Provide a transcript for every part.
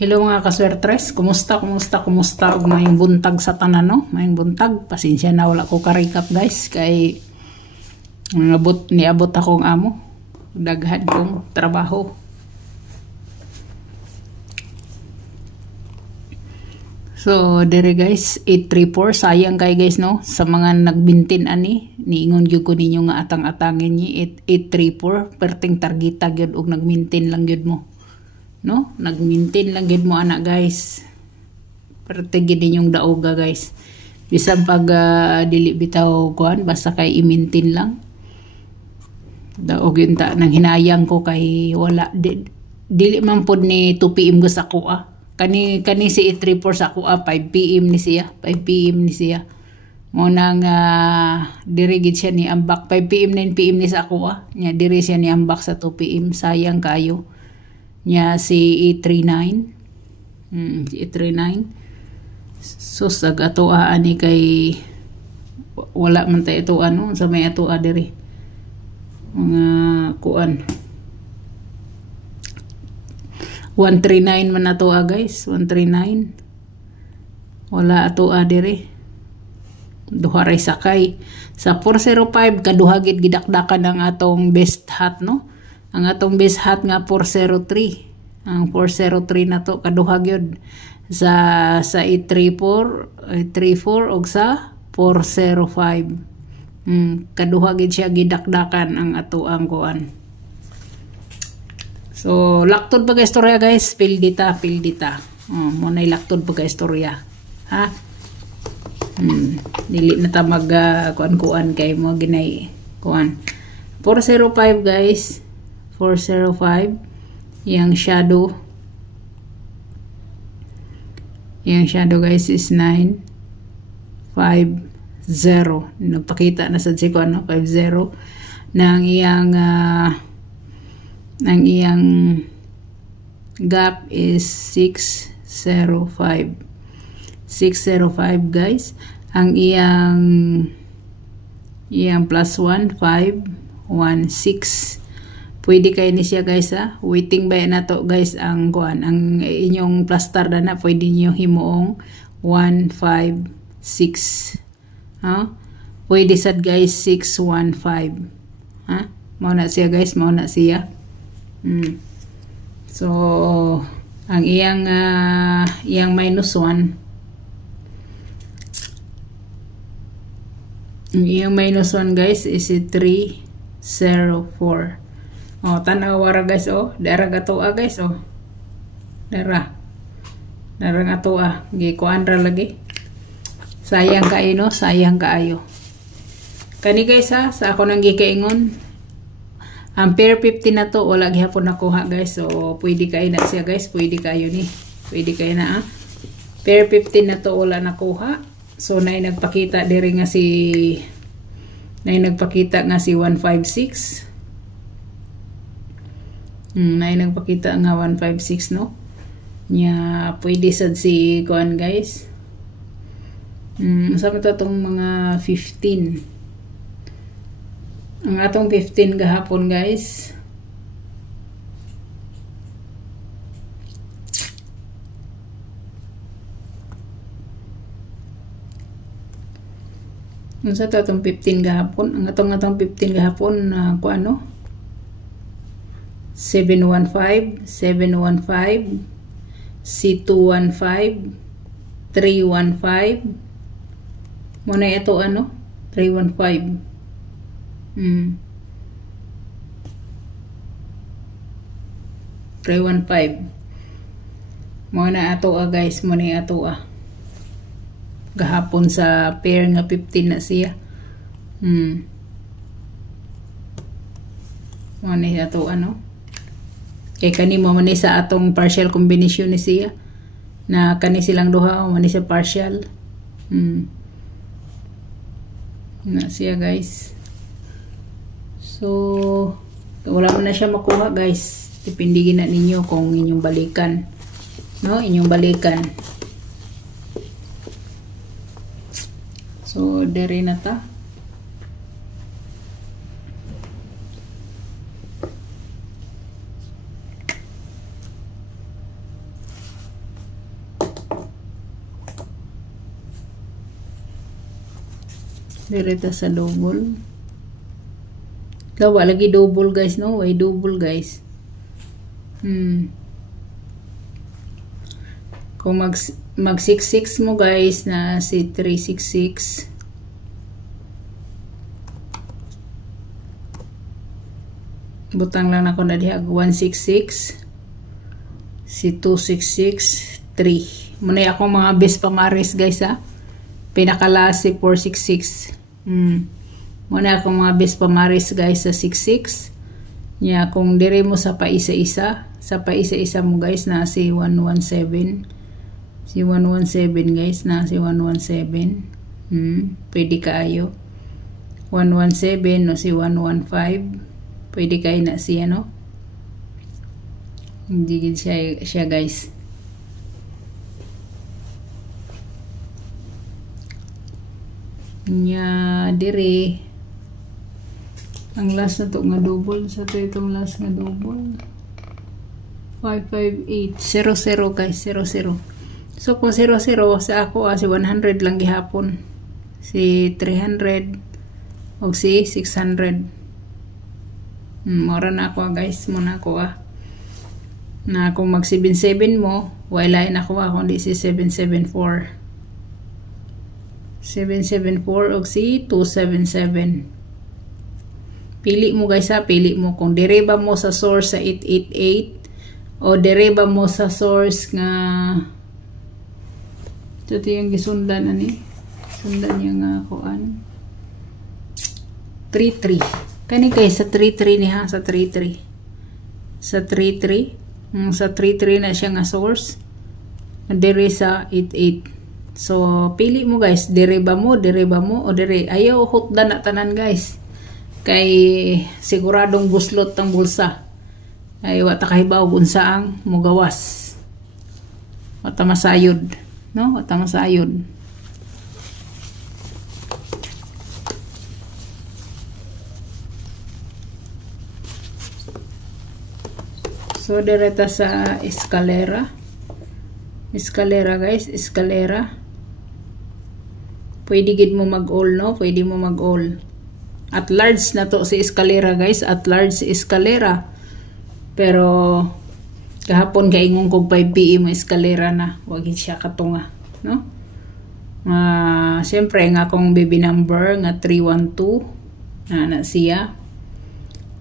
Hello mga kaswertres, kumusta og mayong buntag sa tanan no? Mayong buntag, pasensya na wala ko ka-recap guys kay niabot akong amo. Daghan kong trabaho. So, dire guys, 834 sayang kay guys no sa mga nagbintin ani niingon gyud ko ninyo nga atang-atangin ni 834 perting targeta gyud og nagmintin lang gyud mo. No, nagmintin lang gid mo ana guys. Parte gid ninyong daoga guys. Bisan pag dili bitaw kuan basta kay i-maintain lang. Daog yun ta nang hinayang ko kay wala dili man pod ni 2 PM gus ako Kani si 834 sa ako 5 PM ni siya. 5 PM ni siya. Mo nang diri gid siya ni ambak 5 PM 9 PM ni sa ako Nya diri siya ni ambak sa 2 PM sayang kayo. Nya si 839 si 839 sus ato ani kay wala man ta ito ano sa may ato diri mga kuan 139 man ato guys 139 wala ato diri duha ray sakay sa 405 kaduha gid gidakdakan ang atong best hat no. Ang atong best hat nga 403. Ang 403 na to kaduha gyud sa 834 og sa 405. Kaduha gid siya gidakdakan ang ato ang kuan. So laktod pag istorya guys, pildita. Mo nay laktod pag istorya. Ha? Dili na ta mag kuan kay mo ginay kuan. 405 guys. 405 yung shadow guys is 950 nagpakita na sa siko 50 nang iyang gap is 605 guys. Ang iyang plus 1 516. Pwede kayo ni siya guys waiting ba na to guys ang kuan ang inyong plaster na pwede niyo himuong 156 pwede sad guys 615 mao na siya guys so ang iyang minus 1 ang iyang minus 1 guys is 304. Tanaw wara guys dara gato guys dara gato gikuan ra lagi sayang kaayo kani guys sa ako nang gikaingon ang pair 50 na to wala gihapon nakuha guys so pwede kayo na siya guys pwede kayo na pair 15 na to wala nakuha so nay nagpakita diri nga si 156 nay nagpakita nga 156 no nya pwede sad si kuan guys sa to tong mga 15 ang atong 15 gahapon guys sa to atong 15 gahapon ang atong 15 gahapon kuan no 715 C215 315 muna ito 315 315 muna ato guys muna ato gahapon sa pair nga 15 na siya muna ato kay kani mo man sa atong partial combination ni siya na kani silang duha man siya partial na siya guys so wala man na siya makuha guys depende gina ninyo kung inyong balikan so dere na ta Direta sa double. Gawa lagi double guys, no? Way double guys. Kung mag 66 mo guys na si 366. Butang lang ako na diha 166. Si 266, 3. Muna akong mga best pamaris guys ha. Pinakala si 466. Muna akong mga best pamaris guys sa 66. Nya kung dire mo sa paisa-isa, sa paisa-isa mo guys na si 117. Si 117 guys na si 117. Pwede kaayo. 117 no si 115. Pwede kayo na siya no. Hindi gid siya guys. Nya dire ang last na to nga double sa to itong last nga double 558 00 guys 00. So kung 00 sa ako si 100 lang gihapon, si 300 o si 600. Mura na ako guys, muna ako na kung mag 77 mo wala na ako kundi si 774 o si 277. Pili mo guys ha, pili mo kung direba mo sa source sa 888 o direba mo sa source nga ito yung gisundan sundan yung kuan 33 kani guys sa 33 ni ha, sa 33 sa 33 na siya nga source dire sa 88. So pili mo guys, direba mo o dire ayaw hutdan na tanan guys kay siguradong buslot ang bulsa ay wata kahibaw unsa ang mugawas, wata masayod no, wata masayod. So direta sa eskalera guys, eskalera pwede gid mo mag-all no, pwede mo mag-all. At large na to si eskalera guys, at large si eskalera. Pero kahapon kaingon kog 5 PM eskalera na, wag siya katunga, no? Siyempre nga akong baby number nga 312 na siya.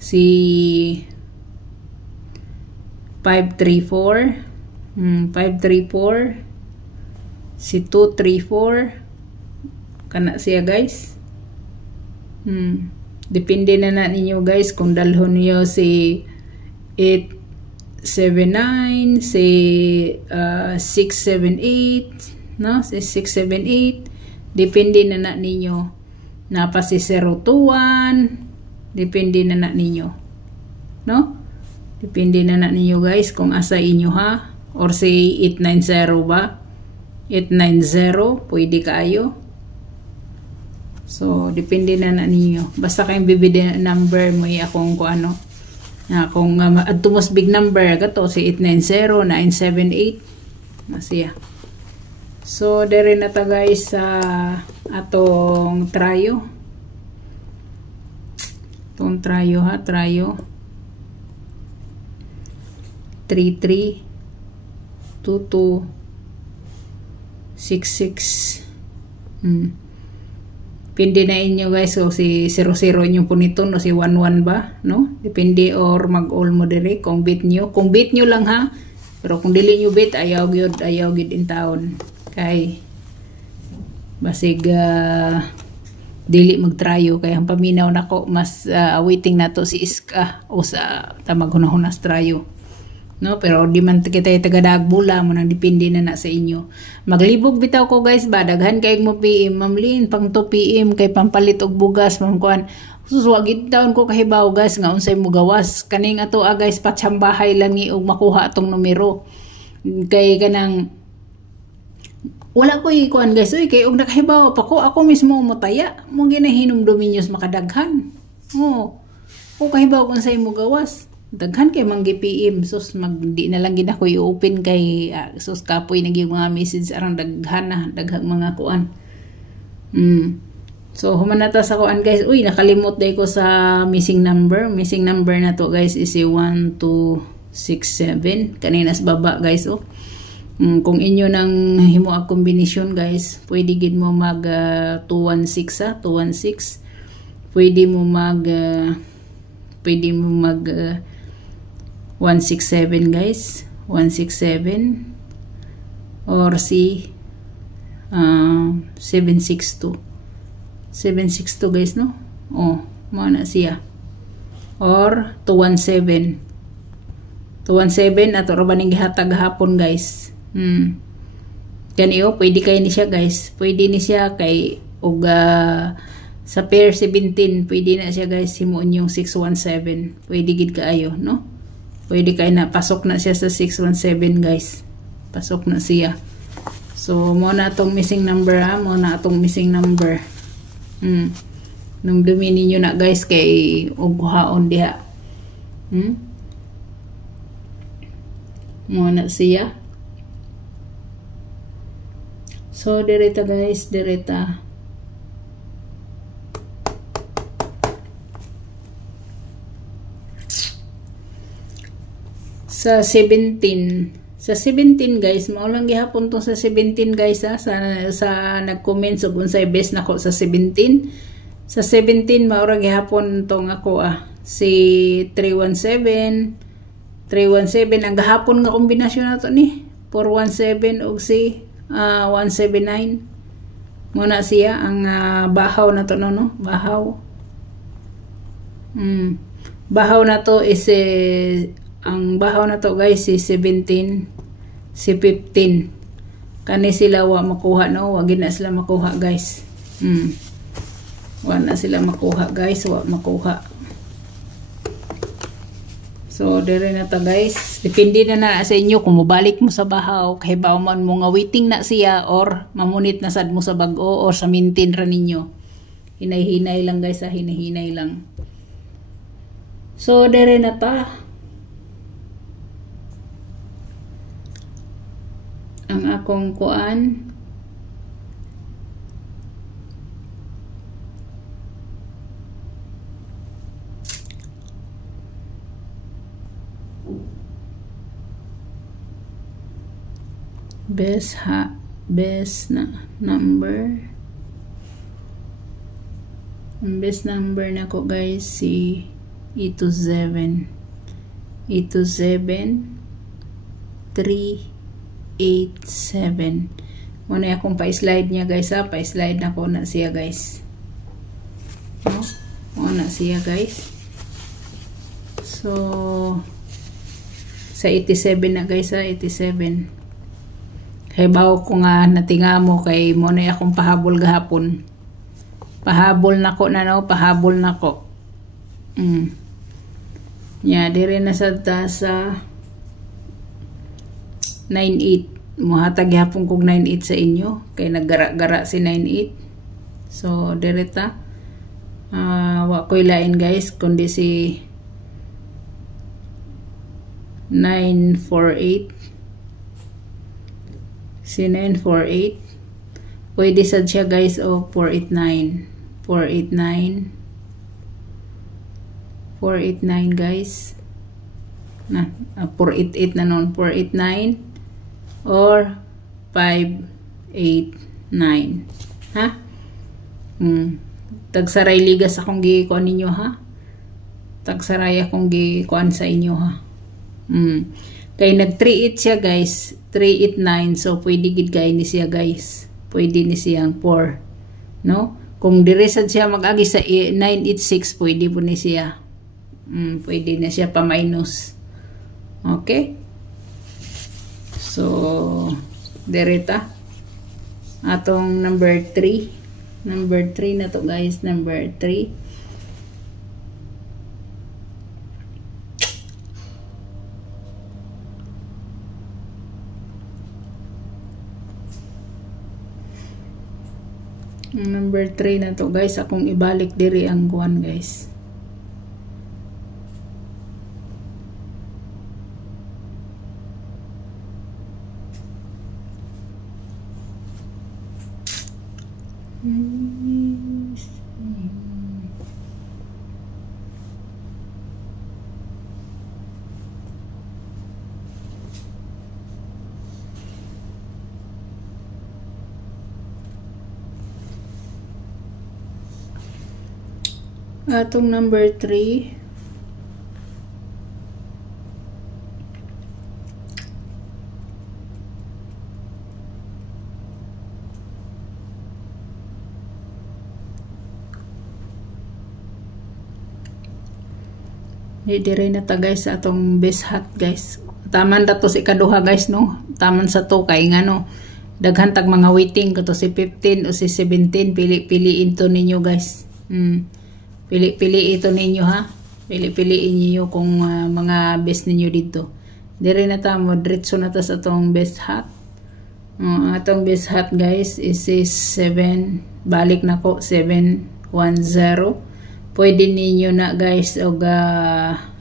Si 534 si 234 kana siya guys. Depende na ninyo guys kung dalhon niyo si 879 si 678 no, si 678 depende na ninyo. Napa si 021 depende na ninyo no, depende na ninyo guys kung asa inyo ha, or si 890 ba, 890 pwede kayo. So depende na ninyo, basta kayong bibili number mo akong kung ano na kung adto mas big number gato si 890 978 na siya. So dire na ta guys sa atong trayo, itong trayo ha, trayo 33 22 66. Depende na inyo guys, so si 00 nyo po nito no, si 11 ba no, depende or mag-all mo dire kung bit nyo lang ha, pero kung dili nyo bit ayaw gid in taon kay basig dili magtrayo kay ang paminaw nako mas waiting nato si iska o sa tamag hunahunas trayo no, pero di man kita taga-dagbula mo nang depende na sa inyo. Maglibog bitaw ko guys ba, daghan kay mo PM mamlin pang 2 PM kay pampalit og bugas man kuan. Suswagid taon ko kahibaw guys nga unsay mo gawas kaning ato guys patsambahay lang ni og makuha atong numero kay kanang wala ko kuan guys oy kay og nakahibaw pa ko ako mismo motaya mo ginahinom dominios makadaghan. O kahibaw kung unsay mo gawas daghan kay manggi PM sus di na lang gid ako i-open kay sus kapoy naging mga message arang daghang mga kuan. So humanata sa kuan guys. Uy, nakalimot day ko sa missing number. Missing number na to guys is 1, 2, 6, 7. Kanina sa baba guys oh. Kung inyo nang himo ang kombinasyon guys, pwede gid mo mag 216 216. Pwede mo mag 167 guys. 167 or si 762 guys no. Oh, mo na siya. Or 217 ato ra ba ning gihatag hapon guys. Kaniyo pwede kay ni siya guys. Pwede ni siya kay og sa pair 17 pwede na siya guys himuon yung 617. Pwede gid kaayo no. Pwede kay na pasok na siya sa 617 guys. Pasok na siya. So mo na atong missing number ha. Mo na atong missing number. Nung dumi ninyo na guys kay ughaon diha. Mo na siya. So direta guys, direta. Sa 17 guys, mao lang gihapon to sa 17 guys ha. Sa nag-comment so unsay best nako sa 17. Sa 17 mao ra gihapon tong ako si 317 ang gahapon nga kombinasyon nato ni 417 ug si 179. Muna siya ang bahaw na to no. Bahaw na to is ang bahaw na to guys si 17 si 15. Kani sila wa makuha no, wa gid na sila makuha guys. Wa na sila makuha guys, wa makuha. So dire na ta guys. Depende na sa inyo kung mobalik mo sa bahaw kay bawman mo nga waiting na siya or mamunit na sad mo sa bag-o or sa maintain ra ninyo. Hinay-hinay lang guys, hinay-hinay lang. So dire na ta. Ang akong kuan best na number. Ang best number na ko guys si 827 387. Muna akong pa-slide niya guys ha. Pa-slide na ko na siya guys. Muna siya guys. So sa 87 na guys ha. 87. Kay bawo ko nga natinga mo kay muna akong pahabol gahapon. Pahabol na ko na no. Pahabol na ko. Dire na sa 98. Muhatag yapon kog 98 sa inyo kay naggara-gara si 98. So direta wa koy lain guys kundi si 948. Si 948 pwede sad siya guys o 489 guys na 488 na noon. 489 or 589 ha. Tagsaray ligas akong gikuan ninyo ha. Tagsaray akong gikuan sa inyo ha. Kay nag 38 siya guys, 389, so pwede gid kay ni siya guys. Pwede ni siyang 4 no. Kung diresad siya mag-agi sa 986 pwede po ni siya. Pwede na siya pa minus. Okay? So, direta. Atong number 3. Number 3 na to guys. Number 3. Number 3 na to guys. Akong ibalik diri ang kuan guys. Atong number 3. Dire na ta guys sa atong best hat guys. Taman dato si ikaduha guys no. Taman sa to kay ngano daghan tag mga waiting ko to si 15 o si 17 pili-piliin to ninyo guys. Pili-pili ito ninyo ha. Pili-piliin niyo kung mga best ninyo dito. Dire na ta mo diretso na ta sa atong best hat. Atong best hat guys is 7 balik na ko 710. Pwede ninyo na guys og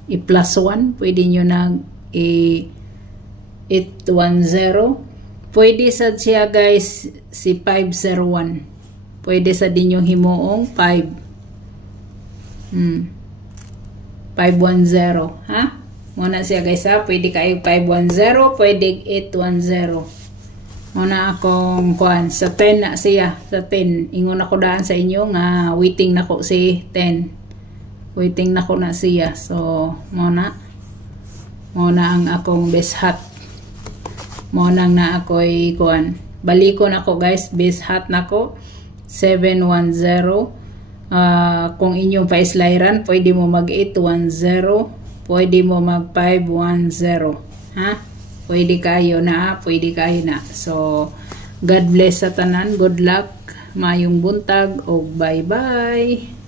i-plus 1. Pwede nyo na i-810. Pwede sa siya guys si 501. Pwede sa dinyong himuong 510. Ha? Muna siya guys ha. Pwede kayo 510. Pwede 810. Muna akong kuan sa 10 na siya, sa 10 ingon ako daan sa inyo nga waiting nako si 10, waiting nako na siya. So muna ang akong best hat, muna na ako'y kuan balikon ako guys. Best hat nako 710. Kung inyong pa-sliran pwede mo mag 810, pwede mo mag 510 ha. Pwede kayo na, pwede kayo na. So, God bless sa tanan. Good luck. Mayong buntag. O bye-bye.